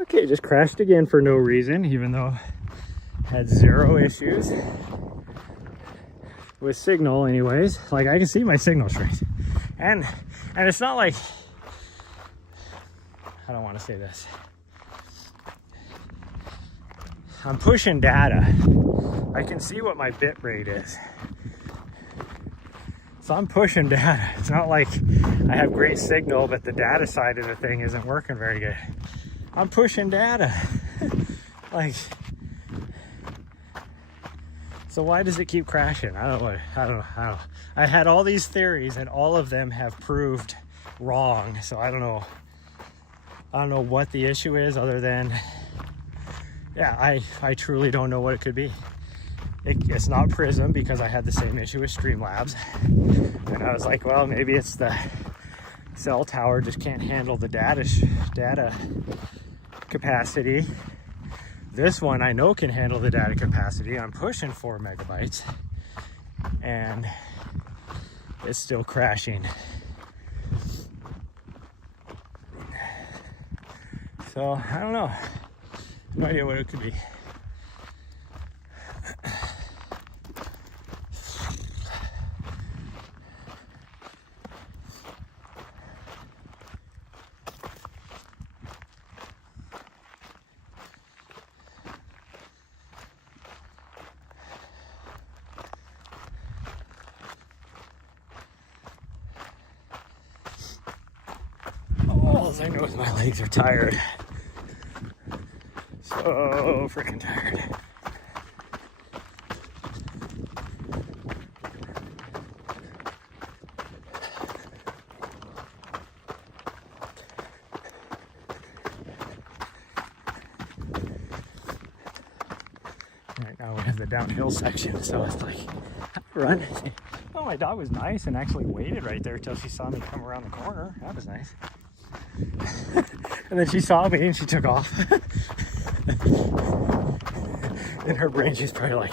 Okay, just crashed again for no reason, even though I had zero issues with signal anyways. Like, I can see my signal straight. And it's not like, I don't want to say this. I'm pushing data. I can see what my bit rate is. So I'm pushing data. It's not like I have great signal, but the data side of the thing isn't working very good. I'm pushing data. Like, so why does it keep crashing? I don't know. I had all these theories and all of them have proved wrong. So I don't know what the issue is, other than, yeah, I truly don't know what it could be. It's not Prism, because I had the same issue with Streamlabs. And I was like, well, maybe it's the cell tower just can't handle the data capacity. This one I know can handle the data capacity. I'm pushing 4 megabytes and it's still crashing. So I don't know. No idea what it could be. All I know is my legs are tired. So freaking tired. Right now we have the downhill section, so it's like, run. Oh, my dog was nice and actually waited right there till she saw me come around the corner. That was nice. And then she saw me and she took off. In her brain, she's probably like,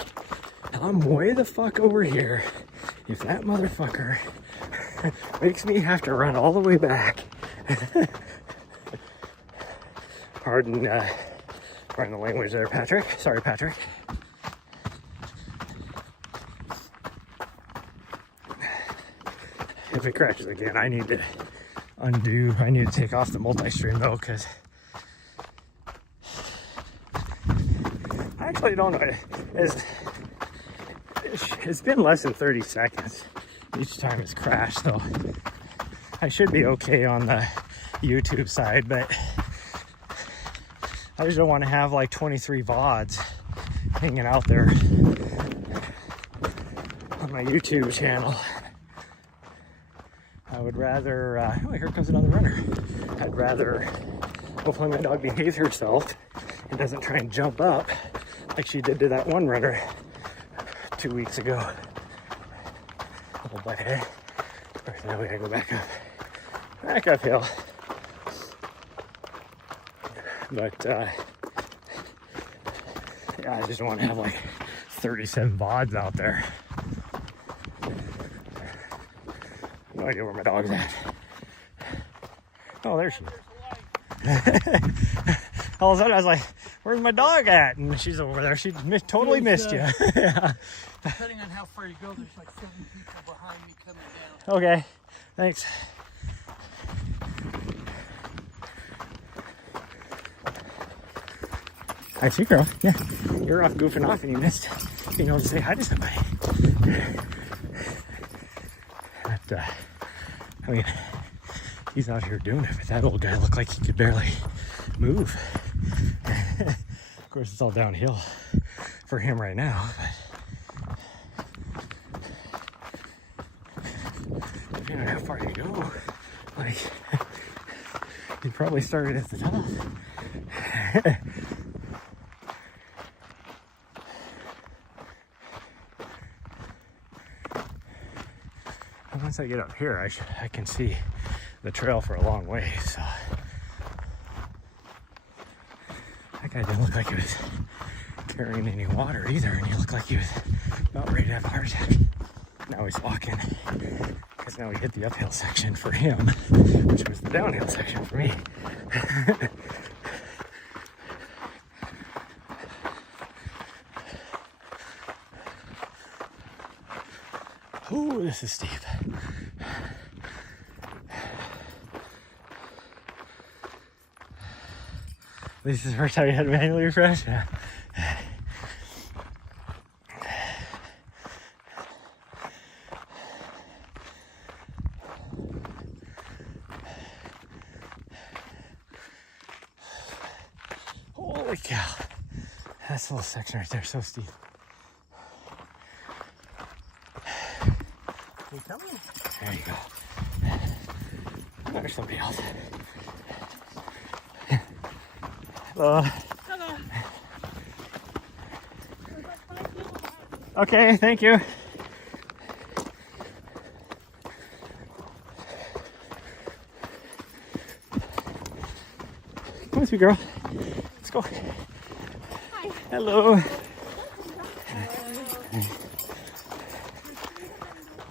I'm way the fuck over here. If that motherfucker makes me have to run all the way back. Pardon the language there, Patrick. Sorry, Patrick. If it crashes again, I need to take off the multi-stream though, because I actually don't know. It's been less than 30 seconds each time it's crashed, so I should be okay on the YouTube side, but I just don't want to have like 23 VODs hanging out there on my YouTube channel. I would rather, oh, here comes another runner. I'd rather, hopefully my dog behaves herself and doesn't try and jump up like she did to that one runner 2 weeks ago. Oh, but hey, of course now we gotta go back uphill. But, yeah, I just don't want to have like 37 VODs out there. No idea where my dog's at. Oh, there she is. All of a sudden I was like, where's my dog at? And she's over there. She totally missed you. Yeah. Depending on how far you go, there's like 7 people behind me coming down. Okay, thanks. I see, girl. Yeah, you're off goofing off and you missed being able to say hi to somebody. But, I mean, he's out here doing it, but that old guy looked like he could barely move. Of course, it's all downhill for him right now, but depending on how far you go, like, he probably started at the top. Once I get up here, I can see the trail for a long way. So that guy didn't look like he was carrying any water either, and he looked like he was about ready to have a heart attack. Now he's walking. Because now we hit the uphill section for him, which was the downhill section for me. Ooh, this is steep. This is the first time you had to manually refresh? Yeah. Holy cow. That's a little section right there, so steep. You coming? There you go. There's somebody else. Hello. Hello. Okay, thank you. Come on, sweet girl. Let's go. Hi. Hello.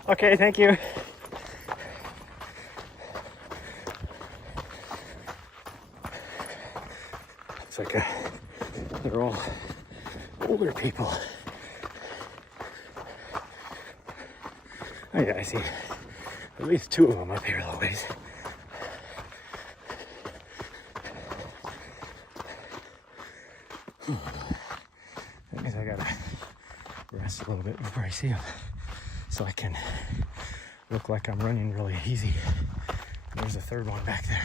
Okay, thank you. It's like they're all older people. Oh yeah, I see at least two of them up here a little ways. That means I gotta rest a little bit before I see them, so I can look like I'm running really easy. There's a third one back there.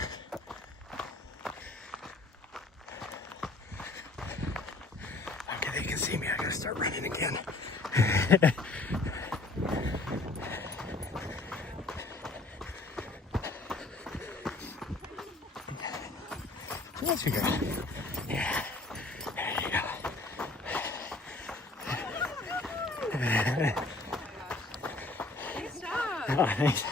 Okay, they can see me. I gotta start running again. Let's figure out. Yeah. There you go. Nice job. Oh, thanks.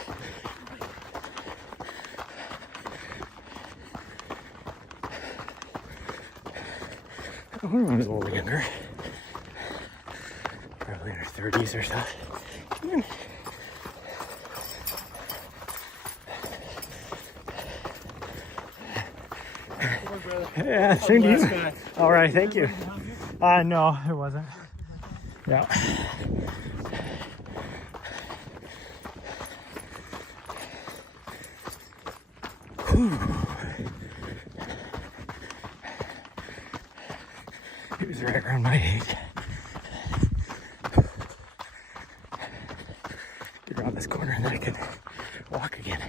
One was a little younger. Probably in her 30s or so. Come on. Yeah, same to you. All right, thank you. No, it wasn't. Yeah. Whew. He was right around my age. Get around this corner and then I could walk again.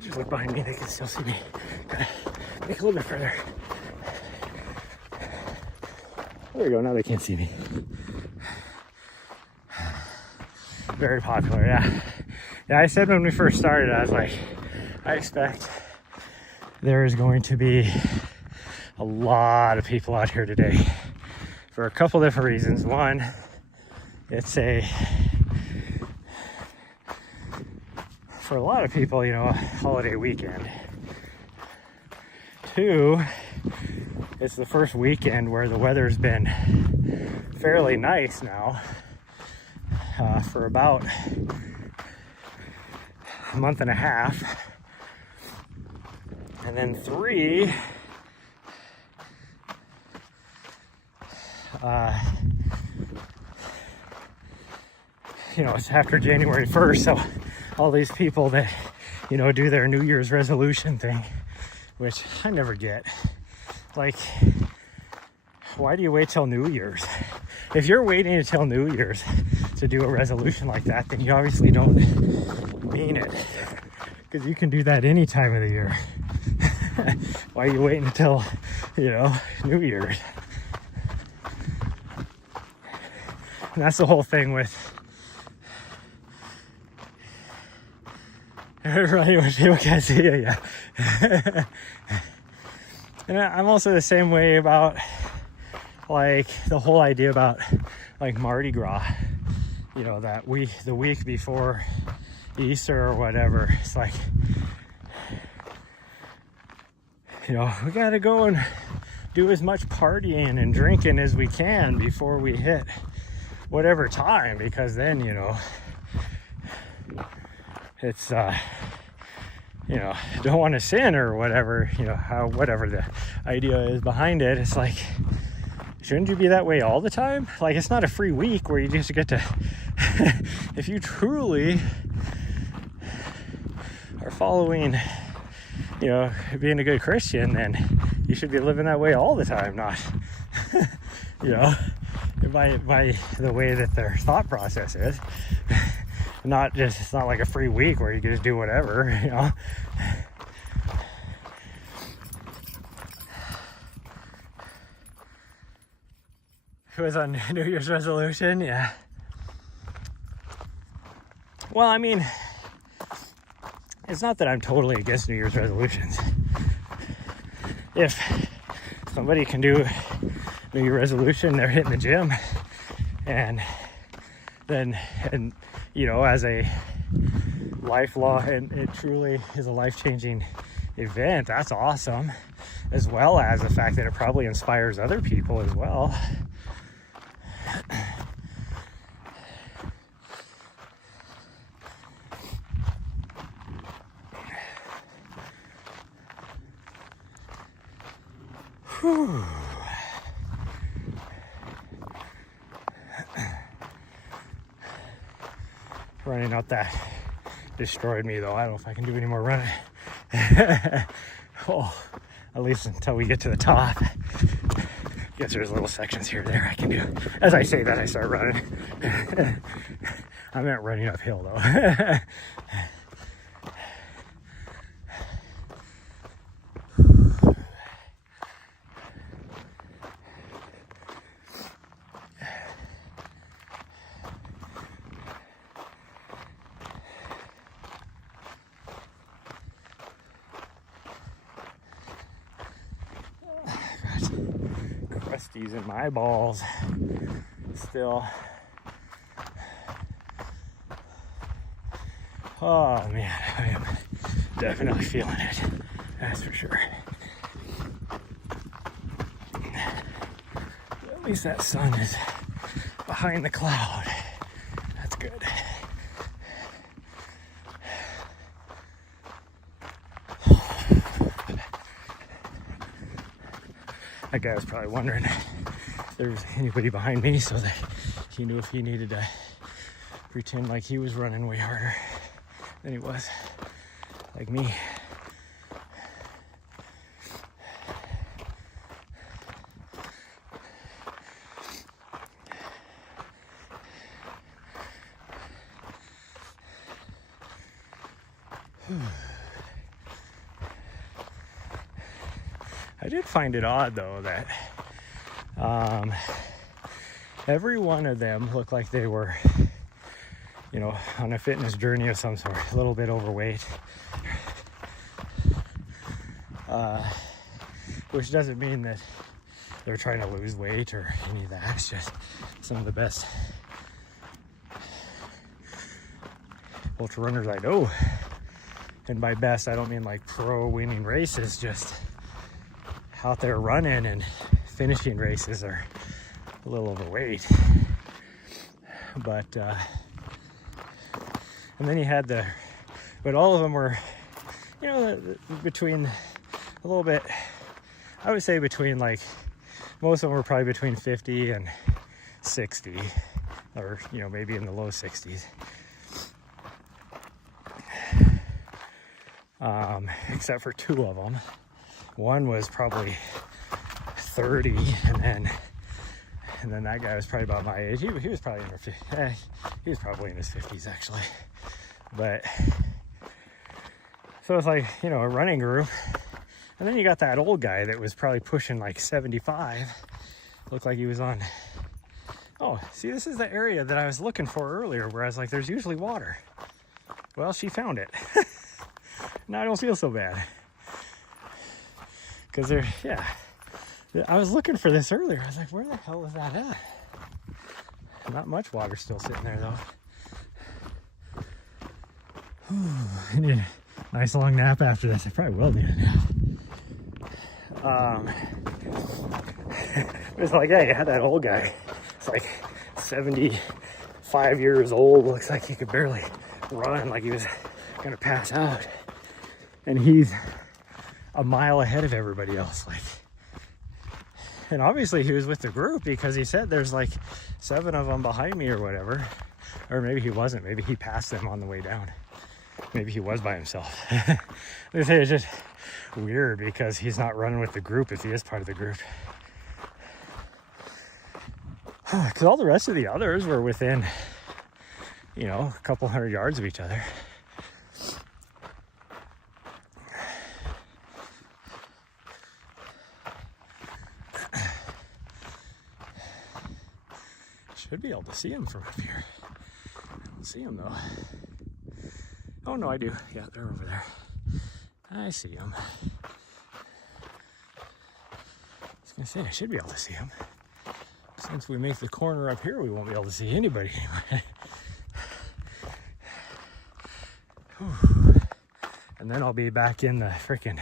Just look behind me, they can still see me. Gotta make a little bit further. There we go, now they can't see me. Very popular, yeah. Yeah, I said when we first started, I was like, I expect there is going to be a lot of people out here today for a couple different reasons. One, it's for a lot of people, you know, a holiday weekend. Two, it's the first weekend where the weather's been fairly nice now for about a month and a half. And then three, you know, it's after January 1st, so all these people that, you know, do their New Year's resolution thing, which I never get. Like, why do you wait till New Year's? If you're waiting until New Year's to do a resolution like that, then you obviously don't mean it. Because you can do that any time of the year. Why are you waiting until, you know, New Year's? And that's the whole thing with running when people can't see you, yeah. And I'm also the same way about like the whole idea about like Mardi Gras, you know, that the week before Easter or whatever. It's like, you know, we gotta go and do as much partying and drinking as we can before we hit whatever time, because then, you know, it's you know, don't want to sin or whatever, you know, whatever the idea is behind it. It's like, shouldn't you be that way all the time? Like, it's not a free week where you just get to if you truly are following, you know, being a good Christian, then you should be living that way all the time, not you know, by the way that their thought process is. Not just, it's not like a free week where you can just do whatever, you know. It was on New Year's resolution, yeah. Well, I mean, it's not that I'm totally against New Year's resolutions. If somebody can do New Year's resolution, they're hitting the gym, and then, and you know, as a lifelong, and it truly is a life-changing event, that's awesome, as well as the fact that it probably inspires other people as well. Whew. Running out that destroyed me, though. I don't know if I can do any more running. Oh, at least until we get to the top. Guess there's little sections here and there I can do. As I say that, I start running. I meant running uphill, though. Crusties in my balls still. Oh man, I am definitely feeling it, that's for sure. At least that sun is behind the cloud. That's good. That guy was probably wondering if there was anybody behind me, so that he knew if he needed to pretend like he was running way harder than he was, like me. I did find it odd, though, that every one of them looked like they were, you know, on a fitness journey of some sort, a little bit overweight. Which doesn't mean that they're trying to lose weight or any of that. It's just some of the best ultra runners I know. And by best, I don't mean like pro winning races, just out there running and finishing races are a little overweight. But and then you had but all of them were, you know, between a little bit, I would say between, like, most of them were probably between 50 and 60, or, you know, maybe in the low 60s. Except for two of them. One was probably 30, and then that guy was probably about my age. He was probably he was probably in his 50s, actually. But so it's like, you know, a running group. And then you got that old guy that was probably pushing like 75. Looked like he was on, oh, see, this is the area that I was looking for earlier, where I was like, there's usually water. Well, she found it. Now I don't feel so bad. Because I was looking for this earlier. I was like, where the hell was that at? Not much water still sitting there though. I need a nice long nap after this. I probably will need a nap. It's like, yeah, you had that old guy. It's like 75 years old. Looks like he could barely run, like he was gonna pass out. And he's a mile ahead of everybody else. Like, and obviously he was with the group because he said there's like 7 of them behind me or whatever. Or maybe he wasn't. Maybe he passed them on the way down. Maybe he was by himself. They say it's just weird because he's not running with the group if he is part of the group. Because all the rest of the others were within, you know, a couple 100 yards of each other. Should be able to see them from up here. I don't see them though. Oh no, I do. Yeah, they're over there. I see them. I was gonna say I should be able to see them. Since we make the corner up here, we won't be able to see anybody anymore. And then I'll be back in the freaking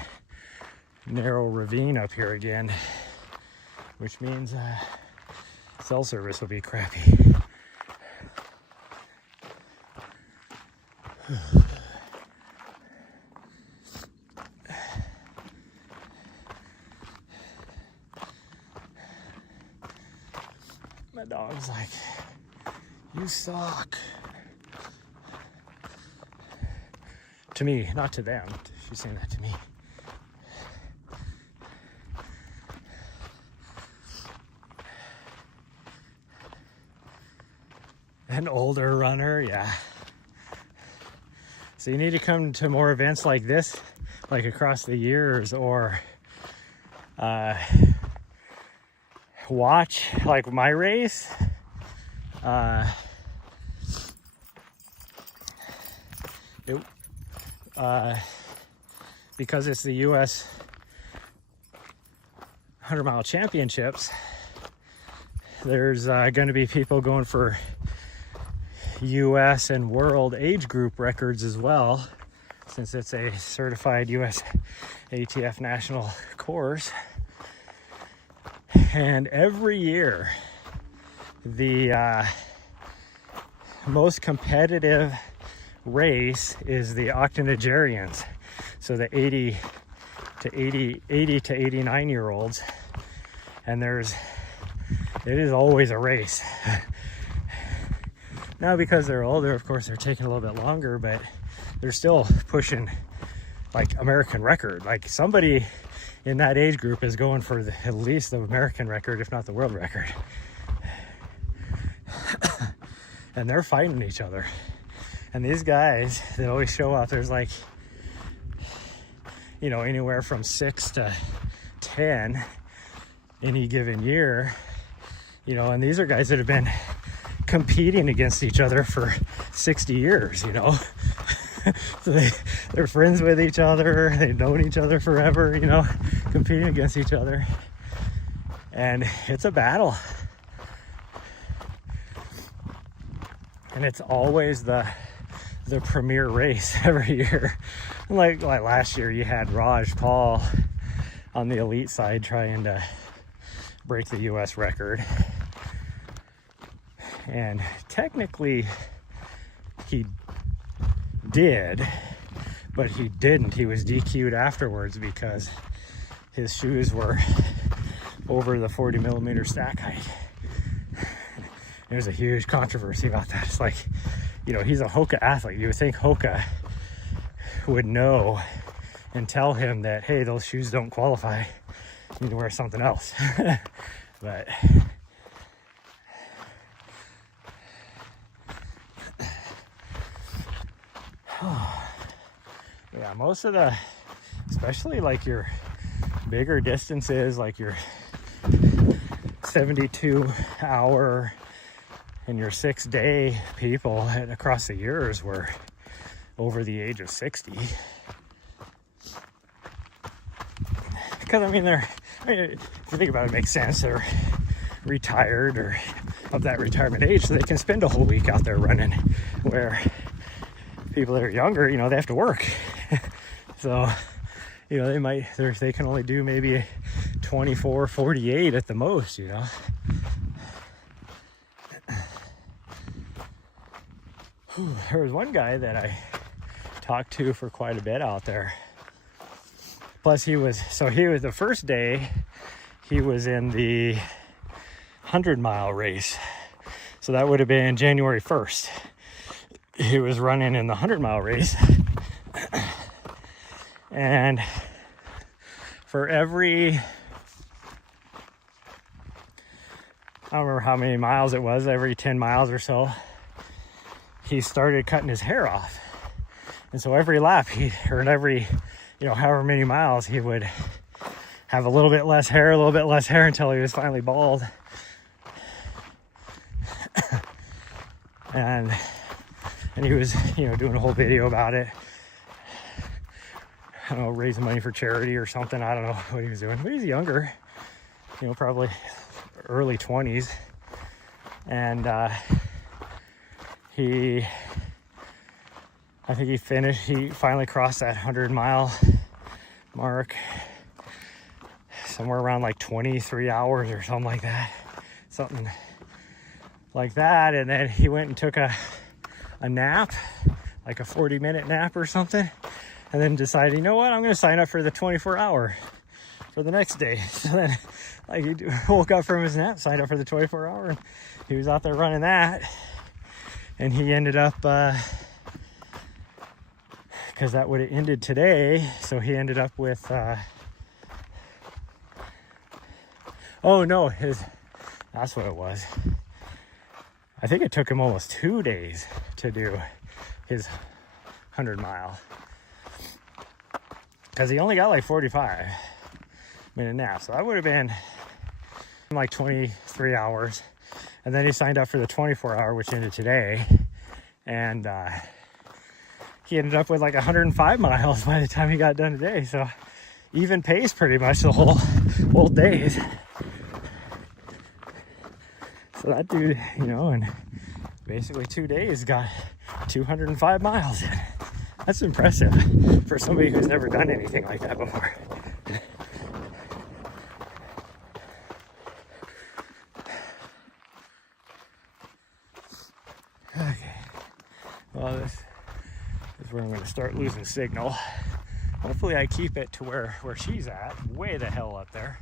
narrow ravine up here again, which means cell service will be crappy. My dog's like, you suck. To me, not to them. She's saying that to me. An older runner, yeah. So you need to come to more events like this, like across the years, or watch like my race. Because it's the US 100-mile championships, there's going to be people going for US and world age group records as well, since it's a certified US ATF national course. And every year, the most competitive race is the octogenarians, so the 80 to 89 year olds. And it is always a race. Now, because they're older, of course, they're taking a little bit longer, but they're still pushing like American record. Like somebody in that age group is going for at least the American record, if not the world record. And they're fighting each other. And these guys that always show up, there's like, you know, anywhere from 6 to 10 any given year, you know, and these are guys that have been competing against each other for 60 years, you know. So they're friends with each other, they've known each other forever, you know, competing against each other. And it's a battle. And it's always the premier race every year. Like last year, you had Raj Paul on the elite side trying to break the US record. And technically, he did, but he didn't. He was DQ'd afterwards because his shoes were over the 40 millimeter stack height. There's a huge controversy about that. It's like, you know, he's a Hoka athlete. You would think Hoka would know and tell him that, hey, those shoes don't qualify. You need to wear something else. But yeah, most of the, especially like your bigger distances, like your 72-hour and your 6-day people across the years were over the age of 60. Because I mean, they're mean, if you think about it, it makes sense. They're retired or of that retirement age, so they can spend a whole week out there running, where people that are younger, they have to work. So, they can only do maybe 24, 48 at the most, There was one guy that I talked to for quite a bit out there. Plus he was the first day, he was in the 100-mile race. So that would have been January 1st. He was running in the 100-mile race. And for every, I don't remember how many miles it was, every 10 miles or so, he started cutting his hair off. And so every lap, every, however many miles, he would have a little bit less hair until he was finally bald. and he was, doing a whole video about it. I don't know, raising money for charity or something. I don't know what he was doing, but he's younger, probably early 20s. And he finally crossed that 100-mile mark somewhere around like 23 hours or something like that. And then he went and took a nap, like a 40-minute nap or something. And then decided, you know what, I'm going to sign up for the 24-hour for the next day. So then, he woke up from his nap, signed up for the 24-hour, and he was out there running that. And he ended up, because that would have ended today, so he ended up with, that's what it was. I think it took him almost 2 days to do his 100-mile. Because he only got like 45-minute nap. So that would have been like 23 hours. And then he signed up for the 24-hour, which ended today. And he ended up with like 105 miles by the time he got done today. So even pace pretty much the whole days. So that dude, in basically 2 days got 205 miles in. That's impressive for somebody who's never done anything like that before. Okay. Well, this is where I'm going to start losing signal. Hopefully I keep it to where she's at, way the hell up there.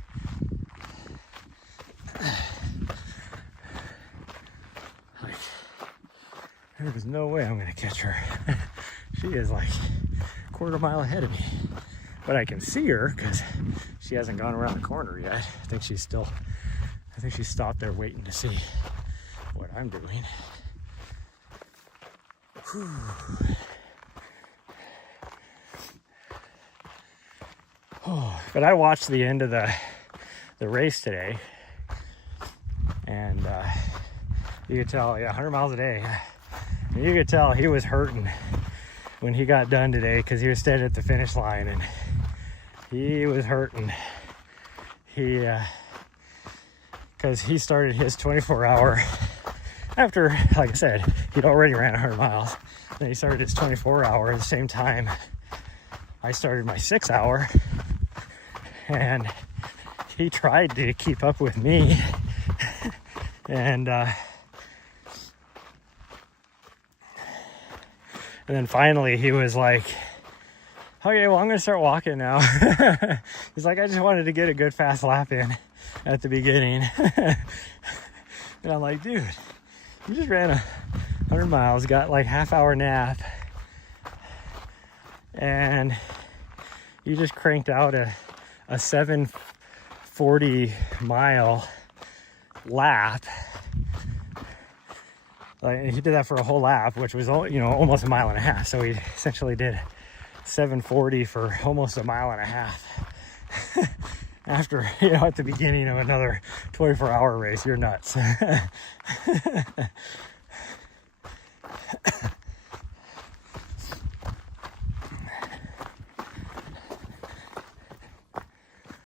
There's no way I'm going to catch her. She is like a quarter mile ahead of me. But I can see her because she hasn't gone around the corner yet. I think she's stopped there waiting to see what I'm doing. Whew. Oh, but I watched the end of the race today. And you could tell, 100 miles a day. You could tell he was hurting when he got done today because he was standing at the finish line and he was hurting. Because he started his 24-hour after, like I said, he'd already ran 100 miles. Then he started his 24-hour at the same time I started my 6-hour, and he tried to keep up with me. And then finally he was like, okay, well, I'm going to start walking now. He's like, I just wanted to get a good fast lap in at the beginning. And I'm like, dude, you just ran 100 miles, got like half-hour nap, and you just cranked out a 740 mile lap. Like, he did that for a whole lap, which was, almost a mile and a half. So he essentially did 740 for almost a mile and a half. After, at the beginning of another 24-hour race. You're nuts.